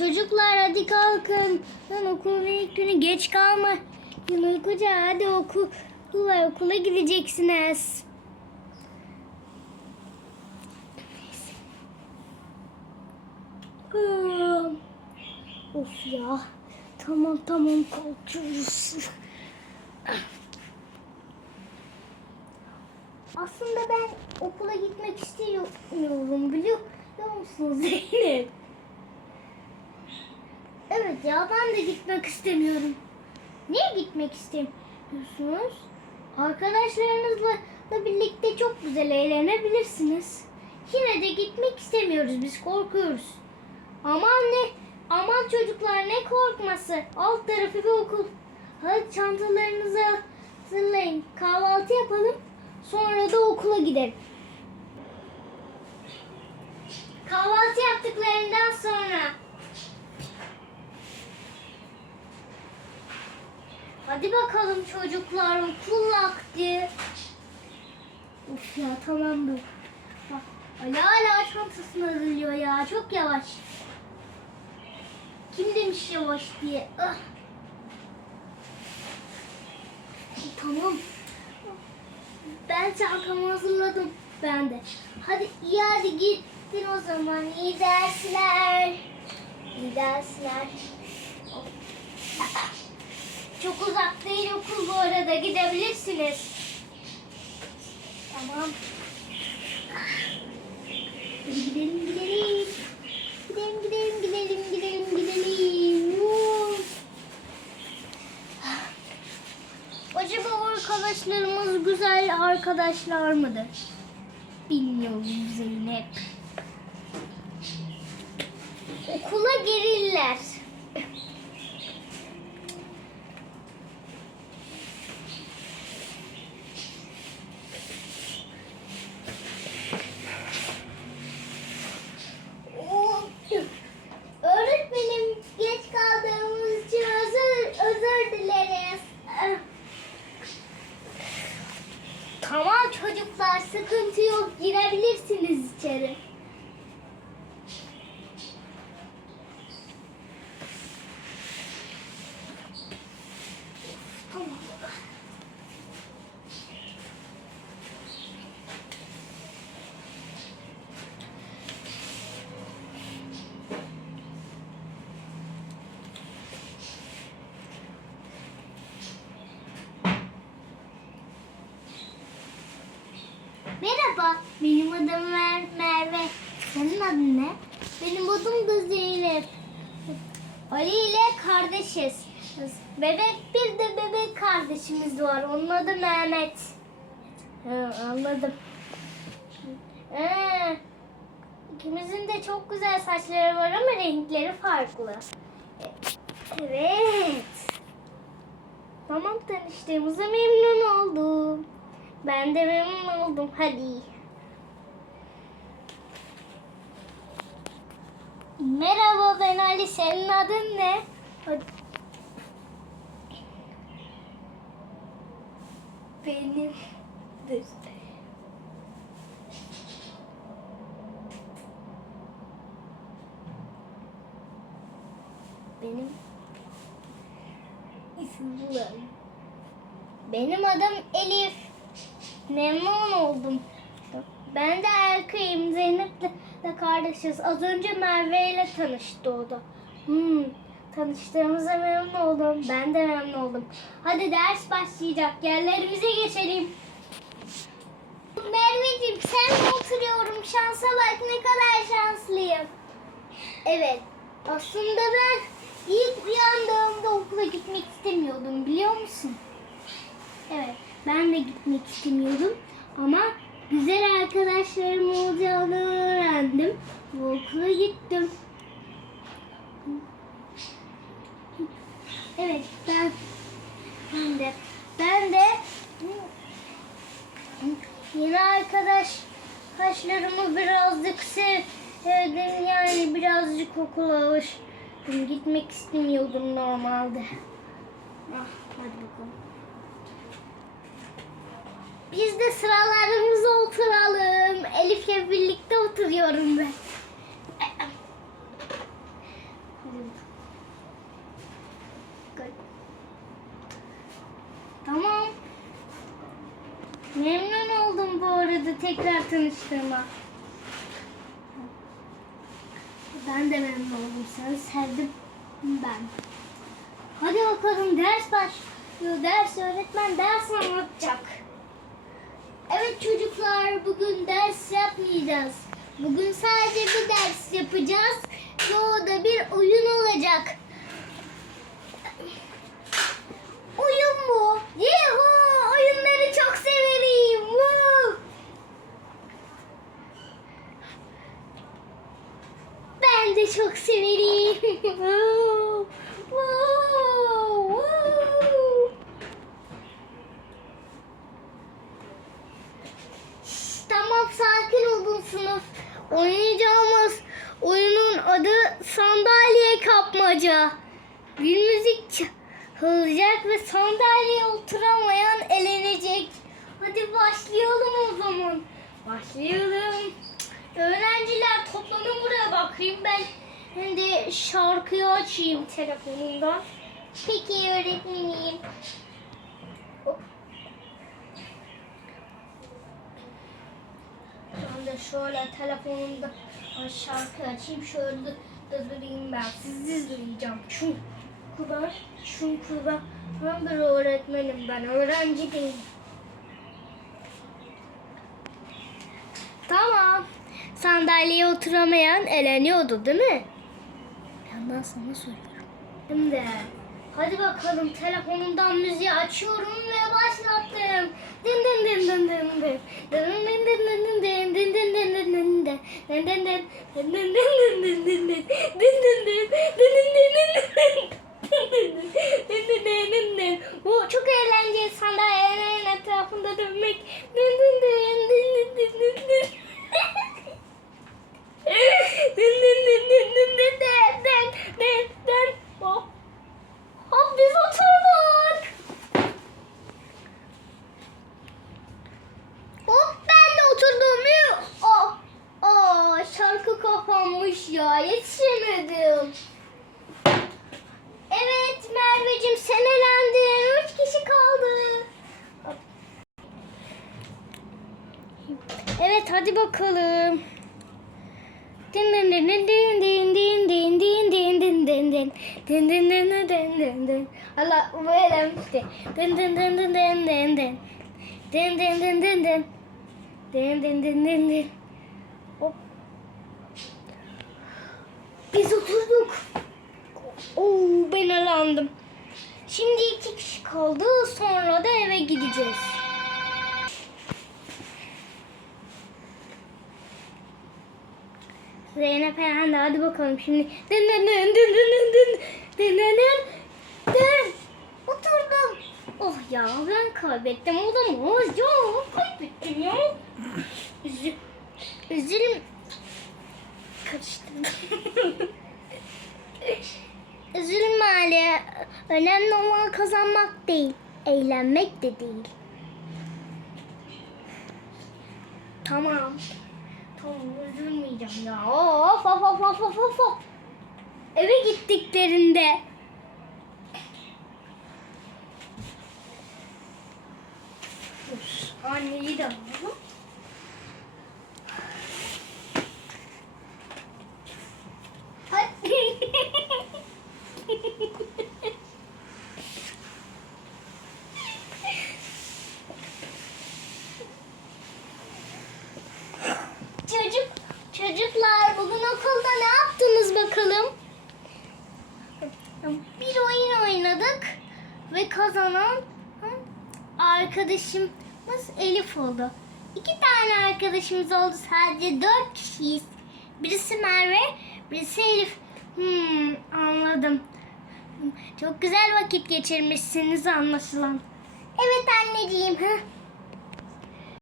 çocuklar hadi kalkın. Lan okulun ilk günü geç kalma. Yıl uykuca hadi okul var okula gideceksiniz. Of ya. Tamam tamam kalkıyoruz. Aslında ben okula gitmek istiyorum biliyor musun Zeynep? Evet ya ben de gitmek istemiyorum. Niye gitmek istemiyorsunuz? Arkadaşlarınızla da birlikte çok güzel eğlenebilirsiniz. Yine de gitmek istemiyoruz biz korkuyoruz. Aman ne aman çocuklar ne korkması. Alt tarafı bir okul. Hadi çantalarınızı hazırlayın. Kahvaltı yapalım. Sonra da okula gidelim. Kahvaltı yaptıklarından sonra. Hadi bakalım çocuklar okul vakti. Of ya tamamdır. Bak Ali hala çantasını hazırlıyor ya çok yavaş. Kim demiş yavaş diye. Ah. Tamam. Ben çantamı hazırladım. Ben de. Hadi iyi hadi gittin o zaman. İyi dersler. İyi dersler. Çok uzak değil okul bu arada. Gidebilirsiniz. Tamam. Gidelim gidelim. Gidelim gidelim gidelim gidelim gidelim. Yoo. Acaba arkadaşlarımız güzel arkadaşlar mıdır? Bilmiyorum Zeynep. Okula gelirler. Oo, Öğretmenim geç kaldığımız için özür, özür dileriz. Tamam çocuklar sıkıntı yok girebilirsiniz içeri. Tamam. Merhaba, benim adım Mer Merve. Senin adın ne? Benim adım da Zeynep. Ali ile kardeşiz. Bebek bir de bebek kardeşimiz var. Onun adı Mehmet. Ha, anladım. Ee, ikimizin de çok güzel saçları var ama renkleri farklı. Evet. Tamam tanıştığımıza memnun oldum. Ben de memnun oldum. Hadi. Merhaba ben Ali. Senin adın ne? Benim. Benim bulalım. Benim adım Elif. Memnun oldum. Ben de erkeğim. Zeynep'le de kardeşiz. Az önce Merve ile tanıştı o da. Hmm, tanıştığımıza memnun oldum. Ben de memnun oldum. Hadi ders başlayacak. Yerlerimize geçelim. Merveciğim sen oturuyorum? Şansa bak ne kadar şanslıyım. Evet. Aslında ben ilk uyandığımda okula gitmek istemiyordum biliyor musun? Evet, ben de gitmek istemiyordum ama güzel arkadaşlarım olacağını öğrendim. Bu okula gittim. Evet, ben ben de ben de yeni arkadaş arkadaşlarımı birazcık sevdim yani birazcık okula alıştım. Gitmek istemiyordum normalde. Ah, hadi bakalım. Biz de sıralarımıza oturalım. Elif'le birlikte oturuyorum ben. Tamam. Memnun oldum bu arada tekrar tanıştığıma. Ben de memnun oldum. Seni sevdim ben. Hadi bakalım ders başlıyor. Ders öğretmen ders anlatacak. Evet çocuklar bugün ders yapmayacağız. Bugün sadece bir ders yapacağız. Ve o da bir oyun olacak. Oyun mu? Yuhu! Oyunları çok severim. Woo! Ben de çok severim. Woo! Woo! Woo! Sınıf. Oynayacağımız oyunun adı sandalye kapmaca. Bir müzik çalacak ve sandalyeye oturamayan elenecek. Hadi başlayalım o zaman. Başlayalım. Öğrenciler toplanın buraya bakayım ben. Hem de şarkıyı açayım telefonumdan. Peki öğretmenim. şöyle telefonumda şarkı açayım şöyle da durayım ben sizi duyacağım. Çünkü ben, çünkü ben, ben bir öğretmenim ben öğrenci değilim. Tamam. Sandalyeye oturamayan eleniyordu değil mi? Ben sana söylüyorum. Şimdi hadi bakalım telefonumdan müziği açıyorum ve başlattım. Din din din din din din. Din din din din din din din din. Bu çok eğlenceli sandalyelerin etrafında dönmek. Merveciğim sen elendin. Üç kişi kaldı. Evet hadi bakalım. Din din din din din din din din din din din din din din din din din din Allah bu eğlenmişti. Din din din din din din din din din din din din din din din din din Hop. Biz oturduk. Oo ben elendim. Şimdi iki kişi kaldı sonra da eve gideceğiz. Zeynep Eren de hadi bakalım şimdi. Dın dın dın dın dın dın dın dın dın dın. Oturdum. Oh ya ben kaybettim olamaz ya. Kaybettim ya. Üzül, üzülüm. Karıştırdım. Üzülme Ali. Önemli olan kazanmak değil. Eğlenmek de değil. Tamam. Tamam üzülmeyeceğim ya. Of of of of of of. of. Eve gittiklerinde. Anneyi de alalım. Hadi. Çocuk, çocuklar bugün okulda ne yaptınız bakalım? Bir oyun oynadık ve kazanan hı, arkadaşımız Elif oldu. İki tane arkadaşımız oldu sadece dört kişiyiz. Birisi Merve, birisi Elif. Hmm, anladım. Çok güzel vakit geçirmişsiniz anlaşılan. Evet anneciğim.